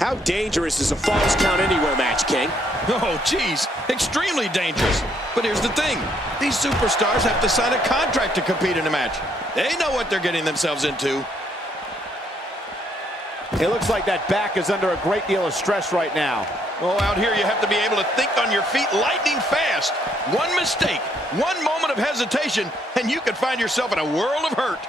How dangerous is a Falls Count Anywhere match, King? Oh, geez, extremely dangerous. But here's the thing. These superstars have to sign a contract to compete in a match. They know what they're getting themselves into. It looks like that back is under a great deal of stress right now. Oh, out here you have to be able to think on your feet lightning fast. One mistake, one moment of hesitation, and you could find yourself in a world of hurt.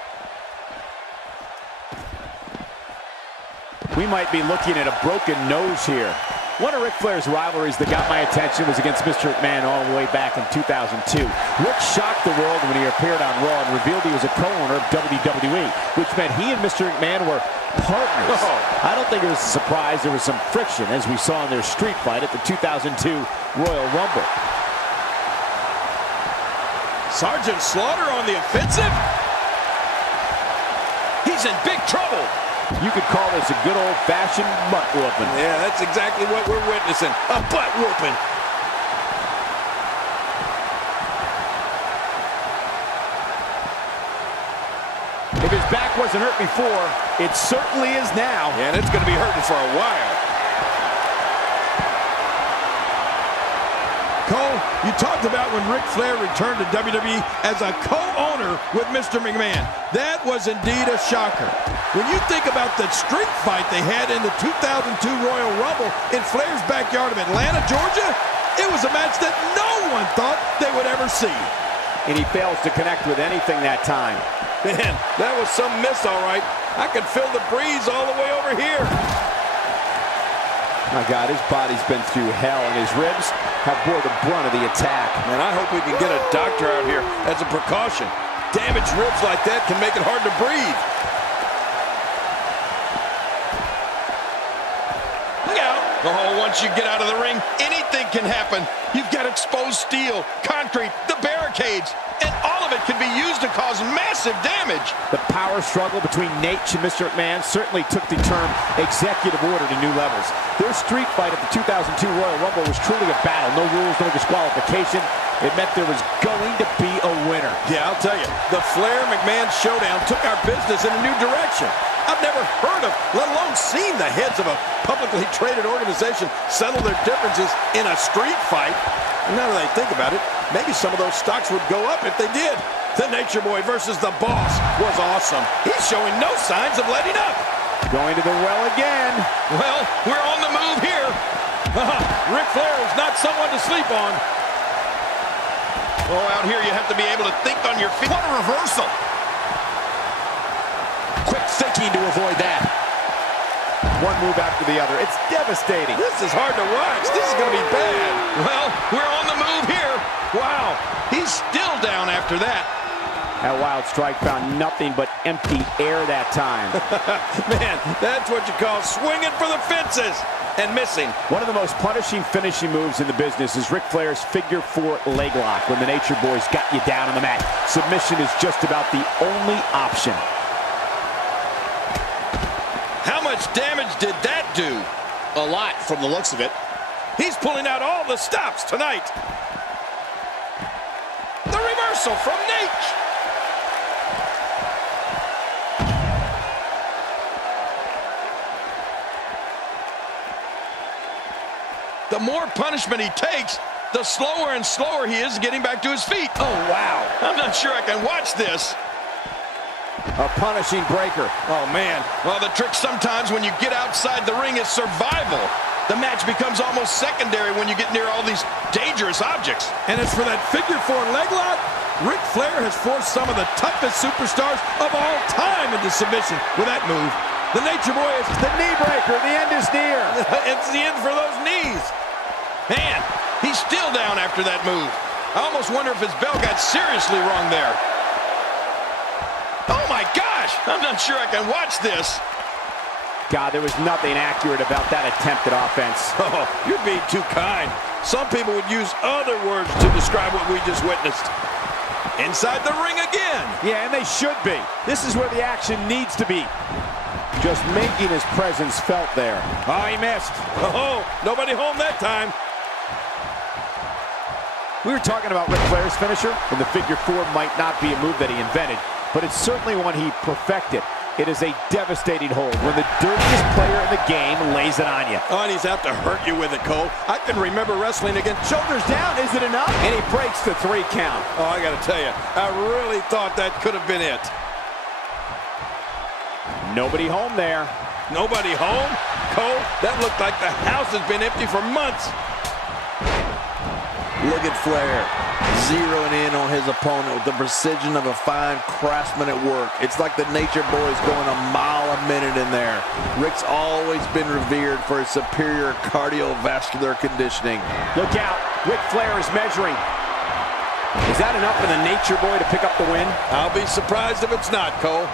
We might be looking at a broken nose here. One of Ric Flair's rivalries that got my attention was against Mr. McMahon all the way back in 2002. Ric shocked the world when he appeared on Raw and revealed he was a co-owner of WWE, which meant he and Mr. McMahon were partners. I don't think it was a surprise there was some friction, as we saw in their street fight at the 2002 Royal Rumble. Sergeant Slaughter on the offensive? He's in big trouble. You could call this a good old-fashioned butt whooping. Yeah, that's exactly what we're witnessing. A butt whooping. If his back wasn't hurt before, it certainly is now. Yeah, and it's going to be hurting for a while. Cole, you talked about when Ric Flair returned to WWE as a co-owner with Mr. McMahon. That was indeed a shocker. When you think about the street fight they had in the 2002 Royal Rumble in Flair's backyard of Atlanta, Georgia, it was a match that no one thought they would ever see. And he fails to connect with anything that time. Man, that was some miss, all right. I could feel the breeze all the way over here. My God, his body's been through hell, and his ribs have bore the brunt of the attack. Man, I hope we can get a doctor out here as a precaution. Damaged ribs like that can make it hard to breathe. Look out. Oh, once you get out of the ring, anything can happen. You've got exposed steel, concrete, the barricades, and all of it can be used to cause massive damage. The power struggle between Nate and Mr. McMahon certainly took the term executive order to new levels. Their street fight at the 2002 Royal Rumble was truly a battle. No rules, no disqualification. It meant there was going to be a winner. Yeah, I'll tell you, the Flair-McMahon showdown took our business in a new direction. I've never heard of, let alone seen the heads of a publicly traded organization settle their differences in a street fight. And now that I think about it, maybe some of those stocks would go up if they did. The Nature Boy versus the Boss was awesome. He's showing no signs of letting up. Going to the well again. Well, we're on the move here. Ric Flair is not someone to sleep on. Oh, out here you have to be able to think on your feet. What a reversal. Quick thinking to avoid that. One move after the other. It's devastating. This is hard to watch. This is going to be bad. Well, we're on the move here. Wow, he's still down after that. That wild strike found nothing but empty air that time. Man, that's what you call swinging for the fences and missing. One of the most punishing finishing moves in the business is Ric Flair's figure 4 leg lock when the Nature Boys got you down on the mat. Submission is just about the only option. How much damage did that do? A lot from the looks of it. He's pulling out all the stops tonight. The reversal from Nate. The more punishment he takes, the slower and slower he is getting back to his feet. Oh, wow. I'm not sure I can watch this. A punishing breaker. Oh, man. Well, the trick sometimes when you get outside the ring is survival. The match becomes almost secondary when you get near all these dangerous objects. And as for that figure 4 leg lock, Ric Flair has forced some of the toughest superstars of all time into submission with that move. The Nature Boy is the knee breaker. The end is near. It's the end for those knees. Man, he's still down after that move. I almost wonder if his bell got seriously wrong there. Oh my gosh, I'm not sure I can watch this. God, there was nothing accurate about that attempted offense. Oh, you're being too kind. Some people would use other words to describe what we just witnessed. Inside the ring again. Yeah, and they should be. This is where the action needs to be. Just making his presence felt there. Oh, he missed. Oh, nobody home that time. We were talking about Ric Flair's finisher, and the figure 4 might not be a move that he invented, but it's certainly one he perfected. It is a devastating hold when the dirtiest player in the game lays it on you. Oh, and he's out to hurt you with it, Cole. I can remember wrestling against... Shoulders down, is it enough? And he breaks the 3 count. Oh, I got to tell you, I really thought that could have been it. Nobody home there. Nobody home? Cole, that looked like the house has been empty for months. Look at Flair, zeroing in on his opponent with the precision of a fine craftsman at work. It's like the Nature Boy's going a mile a minute in there. Ric's always been revered for his superior cardiovascular conditioning. Look out, Ric Flair is measuring. Is that enough for the Nature Boy to pick up the win? I'll be surprised if it's not, Cole.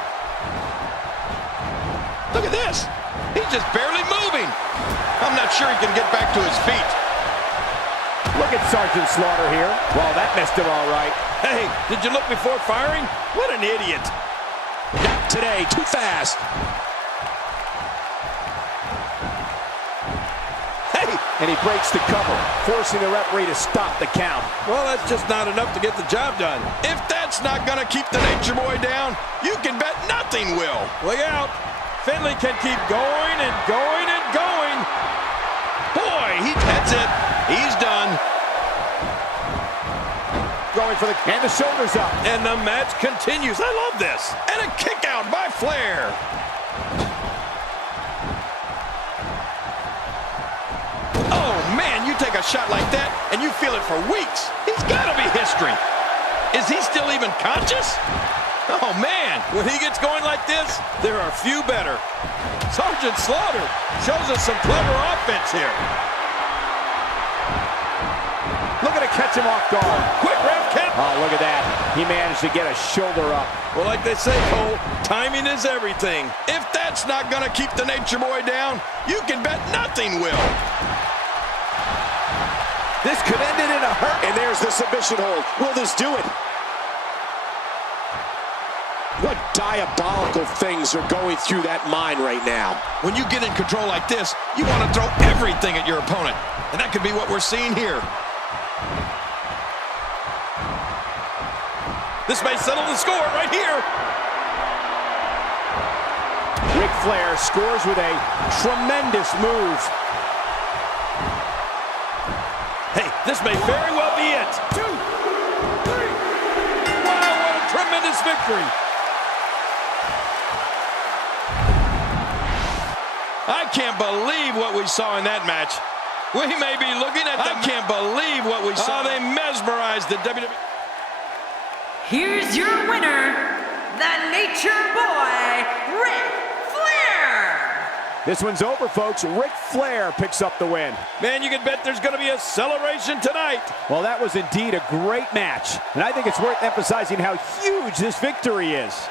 Look at this. He's just barely moving. I'm not sure he can get back to his feet. Look at Sergeant Slaughter here. Well, that missed him all right. Hey, did you look before firing? What an idiot. Not today, too fast. Hey! And he breaks the cover, forcing the referee to stop the count. Well, that's just not enough to get the job done. If that's not going to keep the Nature Boy down, you can bet nothing will. Look out. Finlay can keep going and going and going. Boy, that's it. He's done. Going for and the shoulders up. And the match continues. I love this. And a kick out by Flair. Oh, man, you take a shot like that and you feel it for weeks. He's got to be history. Is he still even conscious? Oh, man, when he gets going like this, there are few better. Sergeant Slaughter shows us some clever offense here. Looking to catch him off guard. Quick ref count. Oh, look at that. He managed to get a shoulder up. Well, like they say, Cole, timing is everything. If that's not going to keep the Nature Boy down, you can bet nothing will. This could end it in a hurt. And there's the submission hold. Will this do it? What diabolical things are going through that mind right now? When you get in control like this, you want to throw everything at your opponent. And that could be what we're seeing here. This may settle the score right here. Ric Flair scores with a tremendous move. Hey, this may very well be it. 2, 3. Wow, what a tremendous victory. I can't believe what we saw in that match. We may be looking at the... I can't believe what we saw. Oh, they mesmerized the WWE. Here's your winner, the Nature Boy, Ric Flair. This one's over, folks. Ric Flair picks up the win. Man, you can bet there's going to be a celebration tonight. Well, that was indeed a great match. And I think it's worth emphasizing how huge this victory is.